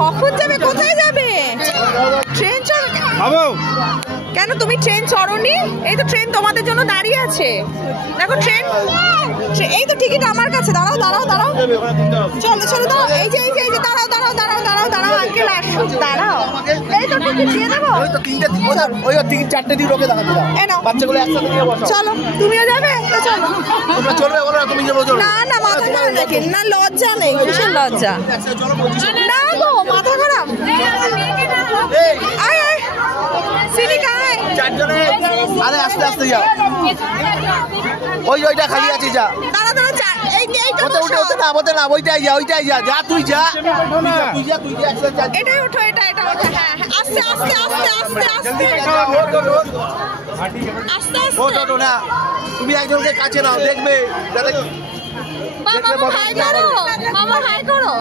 কখন যাবে? কোথায় যাবে? ট্রেন চড় কেন? তুমি ট্রেন চড়োনি? এই তো ট্রেন তোমাদের জন্য দাঁড়িয়ে আছে। দেখো ট্রেন, এই তো টিকিট আমার কাছে। দাঁড়াও দাঁড়াও দাঁড়াও, চলো চলো দাঁড়াও। এই যে দাঁড়াও দাঁড়াও দাঁড়াও দাঁড়াও দাঁড়াও, আঙ্কেল আসো, দাঁড়াও। এই তো টিকিট দিয়ে দেবো। চলো, তুমিও যাবে? চলো। না না, মাথা খারাপ নাকি? না লজ্জা নেই, কিসের লজ্জা? না গো, মাথা খারাপ। আয় আয় সিনিকা, আয়। আরে আস্তে আস্তে যা, ওইটা খালি আছে, যা। দাঁড়া দাঁড়া, না ওইটাই যা, যা তুই যা। এটাই ওঠো, এটা ওঠো। হ্যাঁ আস্তে আস্তে আস্তে আস্তে আস্তে আস্তে আস্তে। না তুমি একজনকে কাছে নাও, দেখবে। বাবা হাই করো, বাবা হাই করো।